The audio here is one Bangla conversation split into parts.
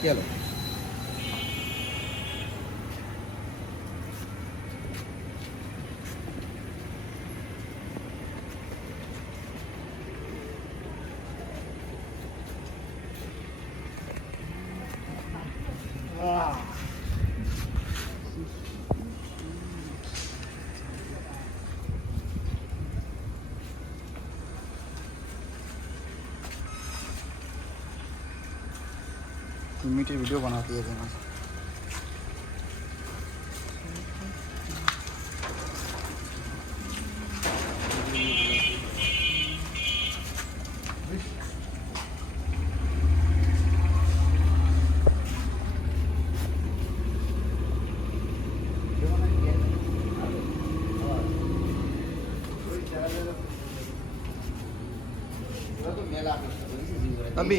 কি হলো? मीटर वीडियो बनाती है देना अभी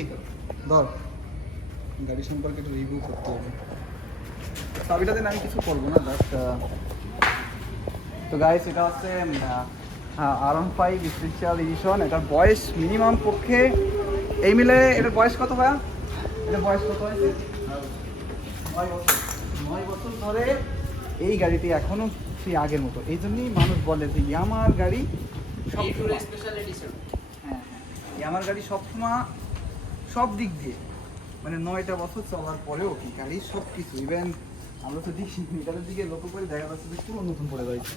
धर गाड़ी सम्पर्के একটু রিভিউ করতে হবে। চাবিটাতে আমি কিছু করব না বাট তো গাইস এটা হচ্ছে R15 স্পেশাল এডিশন। এটার বয়স মিনিমাম পক্ষে এই মিলে এটার বয়স কত ভাইয়া? এটার বয়স কত হয়েছে? 9 বছর ধরে এই গাড়িটি এখনো সেই আগের মতো। এই জন্যই মানুষ বলে যে ইয়ামার গাড়ি স্পেশাল এডিশন। হ্যাঁ ইয়ামার গাড়ি সবসময় সব দিক দিয়ে মানে 9টা বছর চলার পরেও কি গাড়ি সব কিছু ইভেন আমরা তো দেখি মিটারের দিকে লক্ষ্য করে দেখা যাচ্ছে যে পুরো নতুন পড়ে রয়েছে।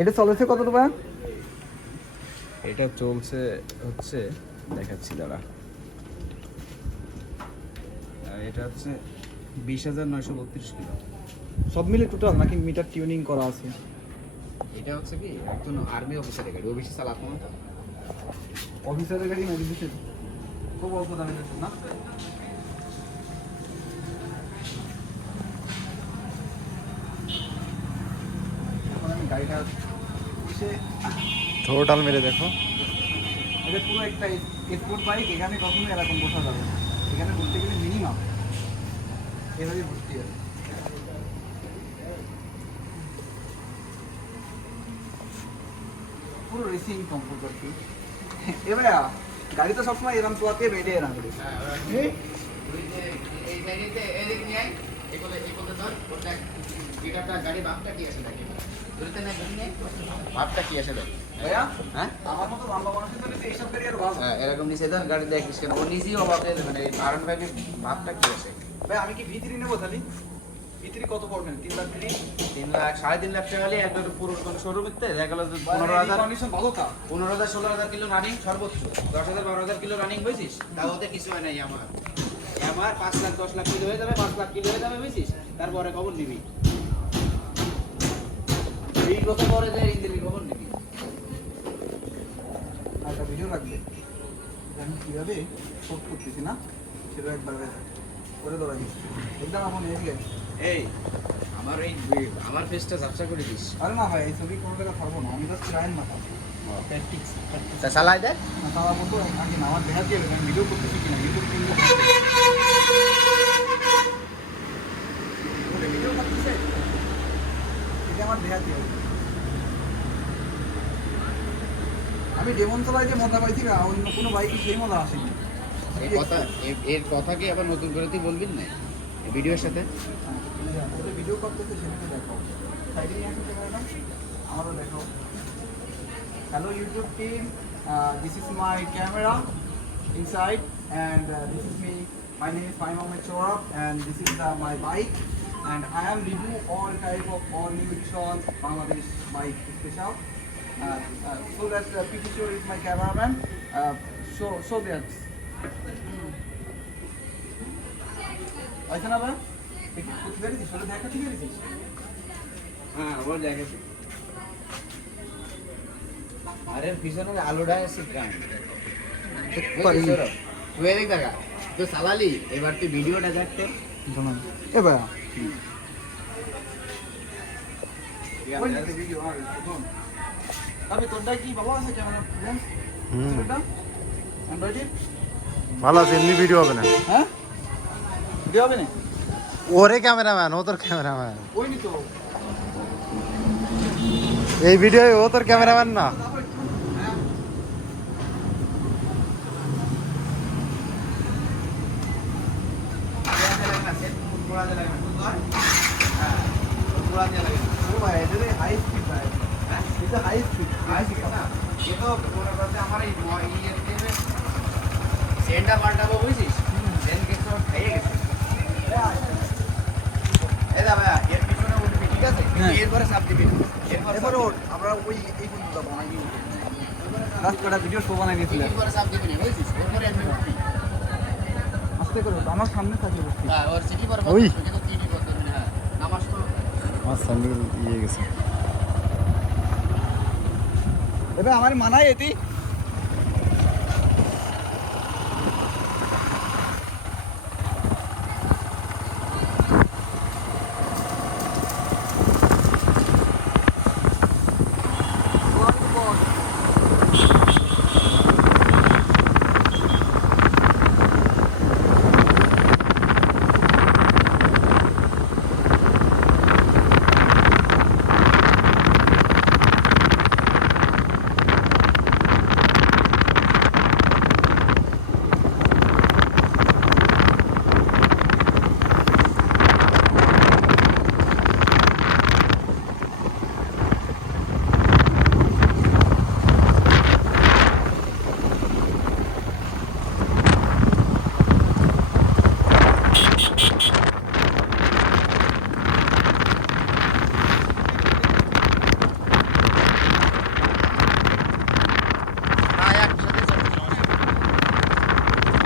এটা চলেছে কত টাকা? এটা চলছে হচ্ছে দেখাচ্ছি দাঁড়া, এটা হচ্ছে 20,932 কিলো। সব মিলে টোটাল নাকি মিটার টিউনিং করা আছে? এটা হচ্ছে কি একজন আর্মি অফিসারের গাড়ি, ও বেশি চালাতো না তো। অফিসারের গাড়ি মেরে দিচ্ছে খুব অল্প দামে না? এখন আমি গাড়িটা থ্রোটল মেরে দেখো। এটা পুরো একটা স্পোর্ট বাইক। এখানে কখনো এরকম বসা যাবে না। এখানে বসতে গেলে মিনিমাম এভাবে বসতে হবে। পুরো রেসিং কমফোর্ট আর কি। এবারে গাড়ি তো সবসময় এরকম চোয়াতে বেঁধে এরকম করে ভাবটা কি আসে দেখ ভাইয়া। হ্যাঁ আমার মতো লম্বা মানুষের জন্য তো এইসব গাড়ি আরো ভালো। হ্যাঁ এরকম নিচে ধর গাড়ি দেখিস কেন, ও নিজেই অবাকের মানে R15 ভাবটা কি আসে। ভাই আমি কি V3 নেবো তাহলে? V3 কত পড়বেন? 3 লাখ 3 লাখ 3.5 লাখ টাকা হলে একবার পুরো কোনো শোরুমে দেখা গেল 15,000 কন্ডিশন ভালো কা 15,000 16,000 কিলো রানিং সর্বোচ্চ 10,000 12,000 কিলো রানিং বুঝছিস, তাও ওতে কিছু হয় নাই। আমার 5 লাখ 10 লাখ কিলো হয়ে যাবে, 5 লাখ কিলো হয়ে যাবে বুঝছিস, তারপরে খবর নিবি। এই কথা পরে যে ইন্দ্রির খবর নিবি। একটা ভিডিও লাগবে যে আমি কীভাবে শোট করতেছি না সেটা একবার করে দেওয়াই একদম এখন এদিকে। এই আমার ফেসটা ঝাপসা করে দিস। আরে না ভাই এই ছবি কোনো টাকা পারবো না, আমি জাস্ট ট্রাইন মাথা প্র্যাকটিস তা চালাই দেখ না তারা বলতো আগে না আমার দেখা দিয়ে আমি ভিডিও করতেছি কিনা ভিডিও কিনবো ভিডিও করতেছে এটা আমার দেখা দিয়ে আমি ডেমন চালাই যে মজা পাইছি না অন্য কোনো বাইকে সেই মজা আসেনি। এর কথা কি আবার নতুন করে তুই বলবি না এই ভিডিওর সাথে? ভিডিও করতেছে সেটাকে দেখো সাইডে নিয়ে আসতে পারলাম আমারও দেখো। Hello YouTube team, this is my camera inside and this is me. My name is Fahim Ahmed Chorab and this is my bike and I am review all type of all new edition Bangladesh bike special. So that pretty sure is my cameraman. So that. আইসা না ভাই একটু করতে পেরেছিস ওটা দেখা ঠিক পেরেছিস? হ্যাঁ ওর দেখেছি। আরে পিছনের আলোটা আছে গান তুই দেখ দেখা তুই চালালি, এবার তুই ভিডিওটা দেখতে জানান এ ভাই ভিডিও আর দেখুন তবে তোরটা কি ভালো আছে ক্যামেরা লেন্স? তোরটা অ্যান্ড্রয়েড ভালো আছে, এমনি ভিডিও হবে না। হ্যাঁ ভিডিও হবে না? ওরে ক্যামেরাম্যান, ও তোর ক্যামেরাম্যান। ওই নি তো এই ভিডিও ও তোর ক্যামেরাম্যান না? ও ভাই এদের হাই স্পিড ভাই, এটা হাই স্পিড সেন্টটা পাল্টাবো বুঝছিস, সেন্ট গেছে ওর খাইয়ে গেছে। এই দা ভাইয়া এর পিছনে উঠবি, ঠিক আছে? হ্যাঁ। এরপরে চাপ দিবি, এবার ওর আমরা ওই এই পর্যন্ত যাবো নাকি লাস্ট কটা ভিডিও শো বানাই দিয়েছিল। এরপরে চাপ দিবি না বুঝছিস, এরপরে এমনি উঠবি। আস্তে করে ওঠ, আমার সামনে থাকে বসছি। হ্যাঁ ওর সিটি পরে ওই। কিন্তু তিনটি করতে হবে না। হ্যাঁ নামাজ তো আমার স্যান্ডেল ইয়ে গেছে। এবার আমার মানায় এটি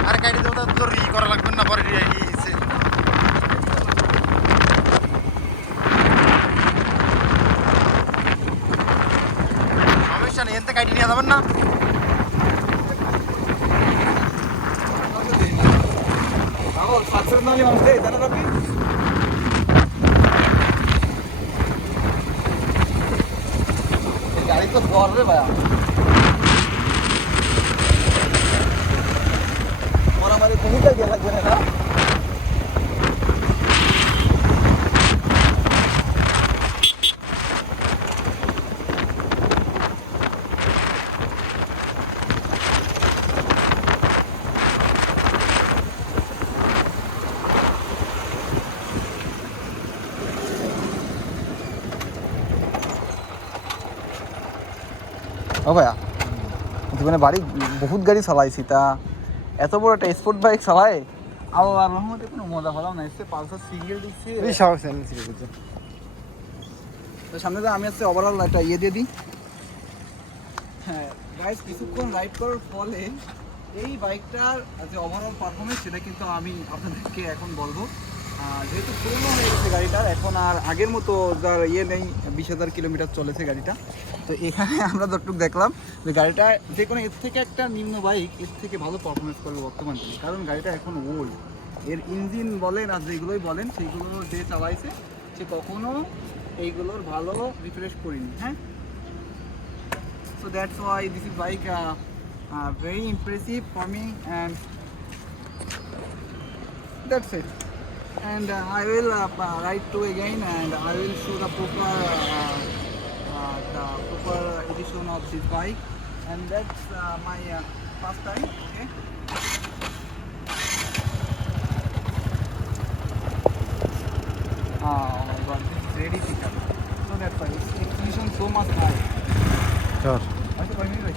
আরে গাড়ি দেবো তো তোর ই করা লাগবে না পরে সমস্যা নেই, এনতে গাড়ি নিয়ে যাবেন না। সাতশো মানুষ দেয় জানা রাখবি গাড়ি তো ধরবে ভাইয়া ওরা আমাদের কমিটাই দিয়ে লাগবে না ও ভাইয়া জীবনে বাড়ি বহুত গাড়ি চালাইছি তা এত বড় একটা স্পোর্ট বাইক চালায় আল্লাহর রহমতে কোনো মজা হলাম না। এসে পালসার সিঙ্গেল দিচ্ছি এই সব চ্যানেল ছিল বুঝছো। তো সামনে তো আমি হচ্ছে ওভারঅল একটা ইয়ে দিয়ে দিই। হ্যাঁ গাইস, কিছুক্ষণ রাইড করার ফলে এই বাইকটার যে ওভারঅল পারফরমেন্স সেটা কিন্তু আমি আপনাদেরকে এখন বলবো। যেহেতু পুরনো হয়ে গেছে গাড়িটার, এখন আর আগের মতো যার ইয়ে নেই, 20,000 কিলোমিটার চলেছে গাড়িটা। তো এখানে আমরা যতটুকু দেখলাম যে গাড়িটা যে কোনো এর থেকে একটা নিম্ন বাইক এর থেকে ভালো পারফরমেন্স করবে বর্তমান দিনে, কারণ গাড়িটা এখন ওল্ড। এর ইঞ্জিন বলেন আর যেগুলোই বলেন সেইগুলো যে চালাইছে সে কখনো এইগুলোর ভালো রিফ্রেশ করিনি। হ্যাঁ, so that's why this is bike very impressive for me, and that's it. And I will ride to again, and I will show the proper edition of this bike, and that's my first time. Okay. Oh my God, this is very difficult. So that's why it's extension so much high. চল আচ্ছা, কয় মিনিট ভাই?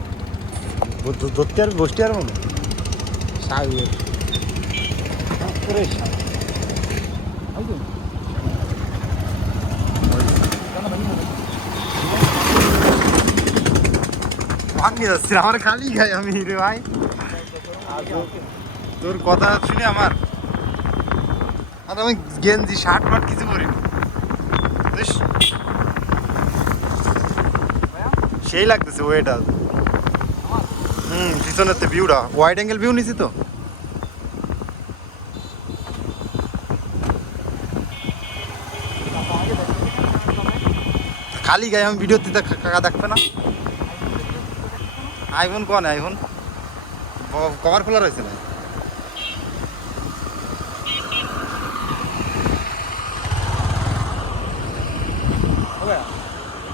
ধরতে আর বসতে আর মনে সাহেব করে আইছো? কেন ভাই? ভাঙিয়ে যাচ্ছে আমার খালি খাই আমি রে ভাই। তোর কথা শুনে আমার আর আমি গেঞ্জি শার্ট ফার্ট কিছু করি সেই লাগতেছে ওয়েটা। পিছনের তো ভিউটা ওয়াইড অ্যাঙ্গেল ভিউ নিছি তো। খালি গায়ে আমি ভিডিওতে কাকা দেখবে না। আইফোন কোন আইফোন কভার খোলা রয়েছে না।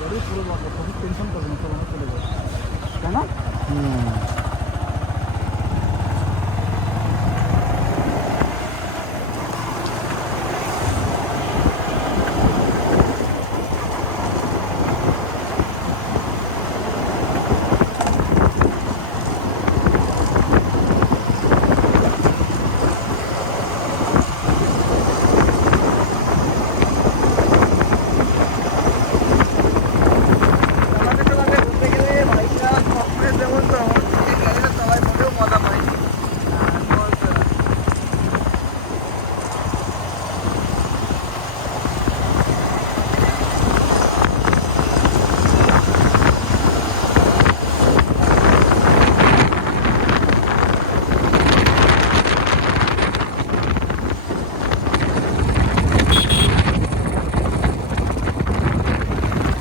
গাড়ি পুরো লম্বা, খুবই টেনশন করবে না, চলো চলে যাবে, তাই না? চালাতে চালাতে ঘুরতে গেলে বাইকটা সবসময় যেমন তো আমার গাড়িটা চালায় মোটেও মজা পাই।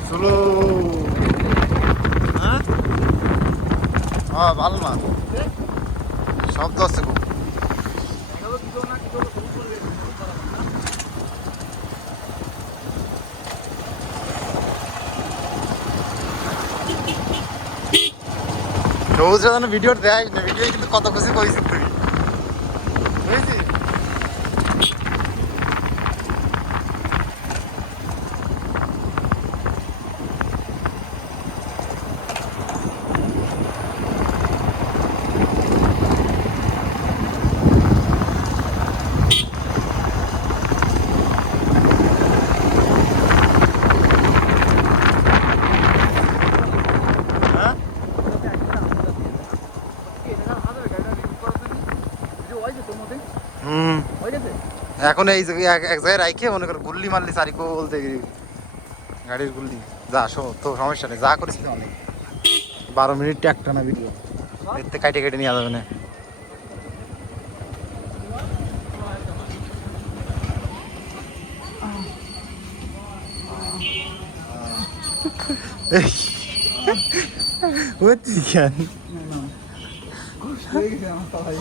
চলো হ্যাঁ ভালো না শব্দ আছে খুব সবুজ যেন ভিডিও দেয় না ভিডিও কিন্তু কত খুশি কইছিস তুই বুঝেছিস হ্যাঁ হুম এখন এই এক জায়গায় রাইখে মনে কর গুল্লি মারলি চারিকো বলতে গাড়ির গুল্লি যা তো সমস্যা নেই যা করিস অনেক 12 মিনিট একটা না ভিডিও এতে কাটে কেটে নিয়ে যাবে না বুঝছিস কেন কষ্ট হয়ে গেছে আমার সবাই।